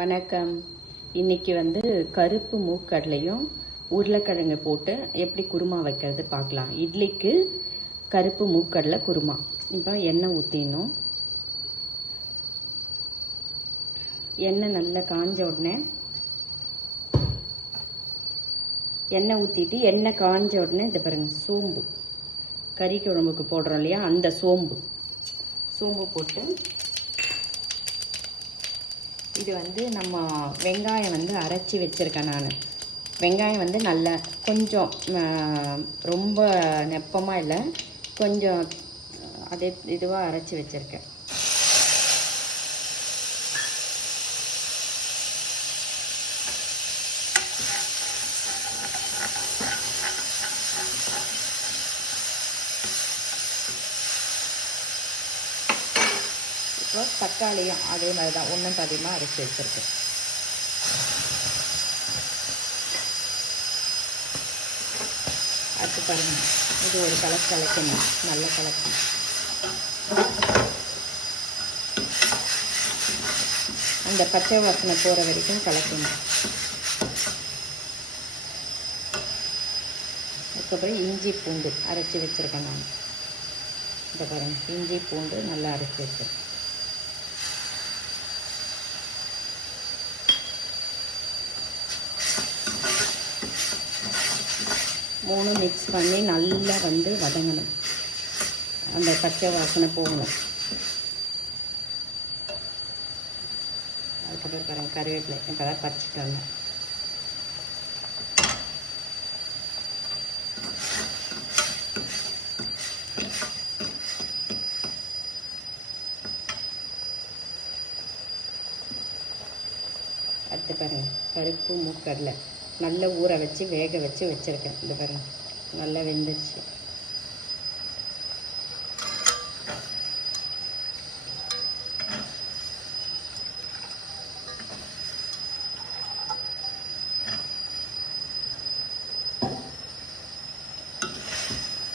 வணக்கம். இன்னைக்கு கருப்பு மூக்கடலையும் உருளைக்கிழங்கு போட்டு எப்படி குருமா வைக்கிறது பார்க்கலாம். இட்லிக்கு கருப்பு மூக்கடலை குருமா. இப்போ எண்ணெய் ஊற்றிடணும். எண்ணெய் நல்லா காஞ்ச உடனே எண்ணெய் ஊற்றிட்டு எண்ணெய் காஞ்ச உடனே இது பாருங்கள், சோம்பு, கறி குழம்புக்கு போடுறோம் இல்லையா, அந்த சோம்பு போட்டு இது நம்ம வெங்காயம் அரைச்சி வச்சுருக்கேன். நான் வெங்காயம் நல்லா கொஞ்சம் ரொம்ப நெப்பமாக இல்லை, கொஞ்சம் அதே இதுவாக அரைச்சி வச்சுருக்கேன். இப்போ தக்காளியும் அதே மாதிரி தான் ஒன்றும் பாதியமாக அரைச்சி வச்சுருக்கேன். அடுத்து பாருங்கள், இது ஒரு கலக்கணும், நல்ல கலக்கணும். அந்த பச்சை வாசனை போகிற வரைக்கும் கலக்கணும். அதுக்கப்புறம் இஞ்சி பூண்டு அரைச்சி வச்சுருக்கேன். நான் இந்த பாருங்கள், இஞ்சி பூண்டு நல்லா அரைச்சி வச்சுருக்கேன். மூணும் மிக்ஸ் பண்ணி நல்லா வதங்கணும், அந்த பச்சை வாசனை போகணும். அதுக்கப்புறம் பாருங்கள், கருவேப்பிலை இப்போ தான் பறிச்சுட்டாங்க. அடுத்து பாருங்கள், கருப்பு மூக்கடலை நல்லா ஊற வச்சு வேக வச்சு வச்சுருக்கேன். இந்த பாருங்கள், நல்லா வெந்துருச்சு.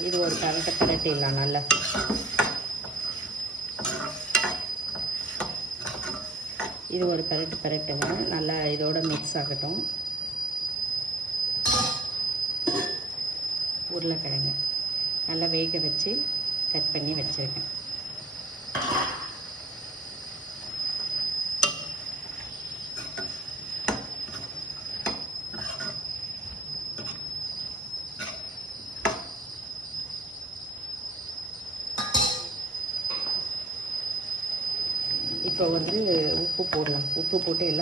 இது ஒரு பரட்டிடலாம். நல்லா இது ஒரு பரட்டுங்க, நல்லா இதோட மிக்ஸ் ஆகட்டும். உருளைக்கிழங்கு நல்லா வேக வச்சு கட் பண்ணி வச்சுருக்கேன். இப்போ உப்பு போடலாம். உப்பு போட்டு எல்லாம்